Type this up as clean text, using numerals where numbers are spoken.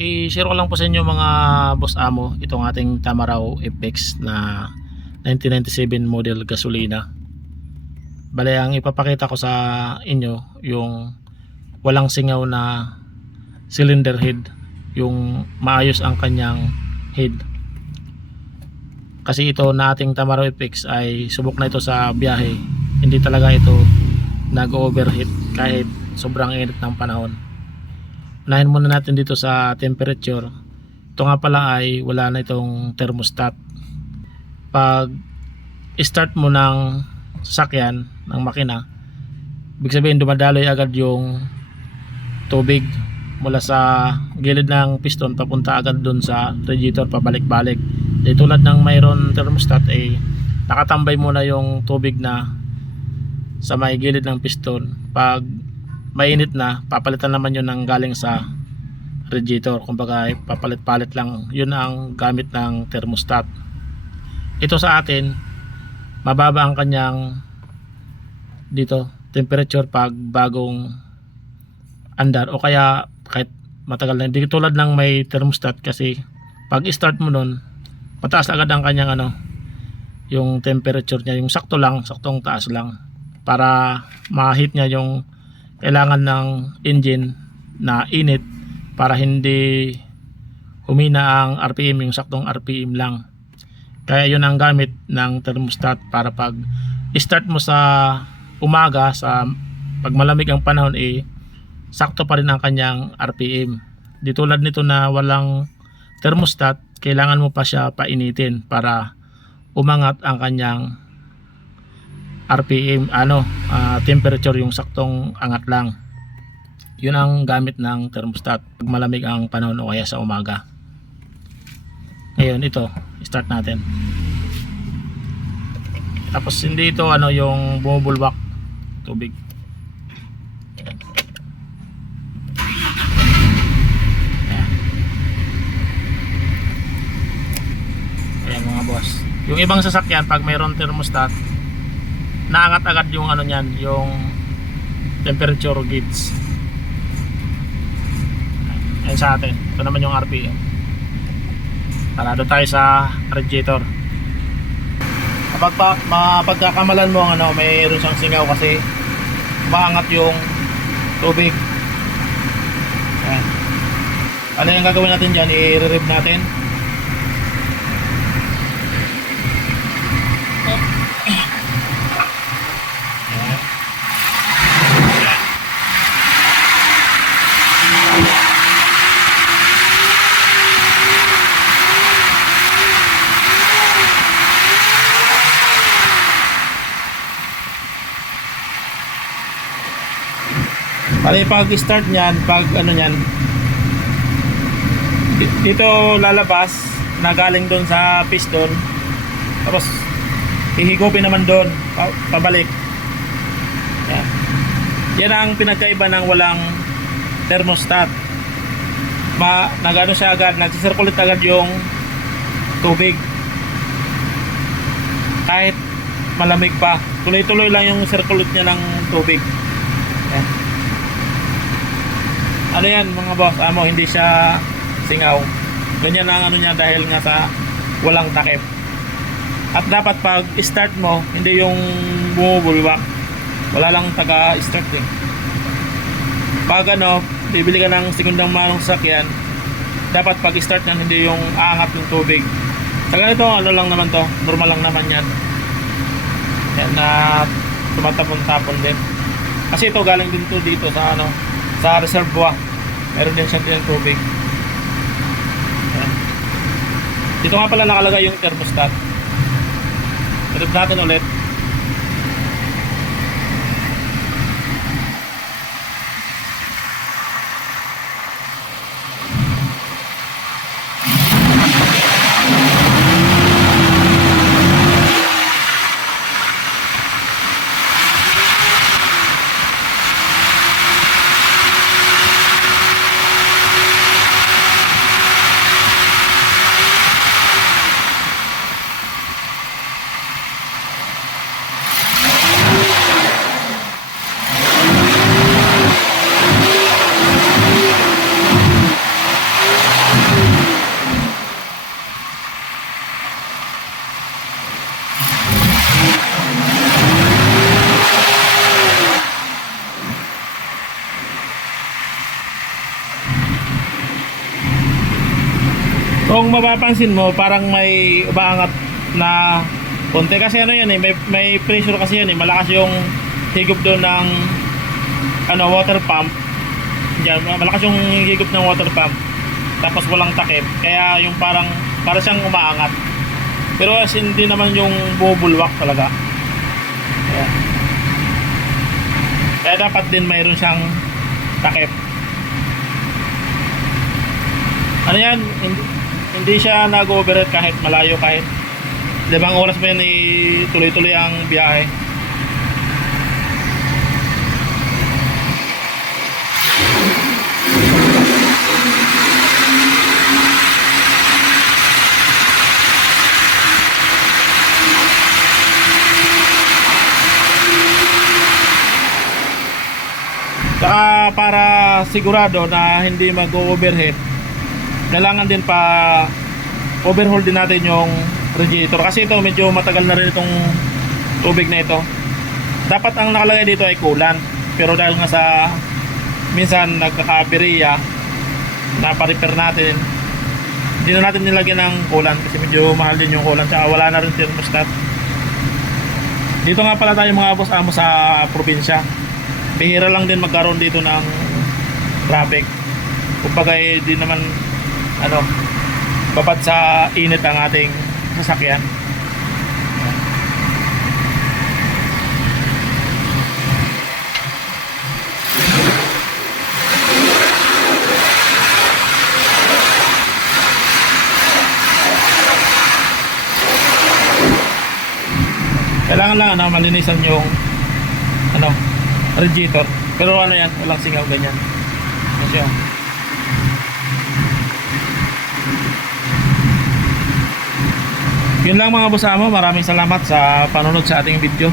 I-share ko lang po sa inyo mga boss amo itong ating Tamaraw FX na 1997 model gasolina. Bale, ang ipapakita ko sa inyo yung walang singaw na cylinder head, yung maayos ang kanyang head. Kasi ito na ating Tamaraw FX ay subok na ito sa biyahe. Hindi talaga ito nag-overheat kahit sobrang init ng panahon. Unahin muna natin dito sa temperature. Ito nga pala ay wala na itong thermostat. Pag start mo ng sasakyan, ng makina, ibig sabihin dumadaloy agad yung tubig mula sa gilid ng piston papunta agad dun sa radiator, pabalik-balik. Di tulad ng mayroon thermostat ay nakatambay muna yung tubig na sa may gilid ng piston. Pag mainit na, papalitan naman yun ng galing sa radiator. Kumbaga papalit-palit lang. Yun ang gamit ng thermostat. Ito sa atin, mababa ang kanyang dito temperature pag bagong andar, o kaya kahit matagal na. Hindi tulad ng may thermostat, kasi pag start mo nun, mataas agad ang kanyang yung temperature niya, yung sakto lang, saktong taas lang para ma-heat niya yung kailangan ng engine na init, para hindi humina ang RPM, yung saktong RPM lang. Kaya yun ang gamit ng thermostat, para pag start mo sa umaga, sa pag malamig ang panahon, sakto pa rin ang kanyang RPM. Di tulad nito na walang thermostat, kailangan mo pa siya painitin para umangat ang kanyang RPM, temperature, yung saktong angat lang. Yun ang gamit ng thermostat pag malamig ang panahon o kaya sa umaga. Ngayon ito, start natin. Tapos hindi ito yung bumubulwak tubig. Ayan mga boss. Yung ibang sasakyan pag mayroon thermostat, naangat agad yung niyan, yung temperature gauge. Ayan sa atin. Ito naman yung RPM. Parado tayo sa radiator. Kapag mapagkakamalan mo mayroon siyang singaw kasi maangat yung tubig. Ayan. Ano yung gagawin natin dyan? I-rev natin. Pag start niyan, pag niyan, dito lalabas na galing doon sa piston, tapos hihigupin naman doon pabalik. Yan. Yan ang pinagkaiba ng walang thermostat. Nagano siya agad, nagsisirculate agad yung tubig kahit malamig pa, tuloy-tuloy lang yung circulate niya ng tubig. Yan. Yan mga boss hindi siya singaw. Ganyan ang niya dahil nga sa walang takip. At dapat pag start mo, hindi yung bumubulwak. Wala lang taga-start Pag bibili ka ng segundang manong sakyan, dapat pag start yan, hindi yung aangat yung tubig. Sa ganito, lang naman to, normal lang naman yan. Yan na tumatapon-tapon din. Kasi ito galing din to dito sa sa reservoir. Meron din siyang tubig. Yan. Dito nga pala nakalagay yung thermostat. Rev natin ulit. Kung mapapansin mo, parang may umaangat na konti kasi ano yan eh, may pressure kasi yan eh, malakas yung higop doon ng ano, water pump. Diyan, malakas yung higop ng water pump. Tapos walang takip, kaya yung para siyang umaangat. Pero as hindi naman yung bubulwak talaga. Kaya dapat din mayroon siyang takip. Ano yan, hindi siya nag-overheat kahit malayo, kahit 5 oras pa yan tuloy-tuloy ang biyahe. Saka para sigurado na hindi mag-overheat, kailangan din pa overhaul din natin yung radiator kasi ito medyo matagal na rin itong tubig na ito. Dapat ang nakalagay dito ay coolant, pero dahil nga sa minsan nagkaka-aberya na pa-repair natin, hindi na natin nilagyan ng coolant kasi medyo mahal din yung coolant, saka wala na rin thermostat. Dito nga pala tayo mga boss amo sa probinsya, bihira lang din magkaroon dito ng traffic. Kumbaga di naman ano, babad sa init ang ating sasakyan. Kailangan lang ano, malinisan yung ano, radiator. Pero ano yan, walang singaw ganyan. Kasi yun lang mga boss amo, maraming salamat sa panonood sa ating video.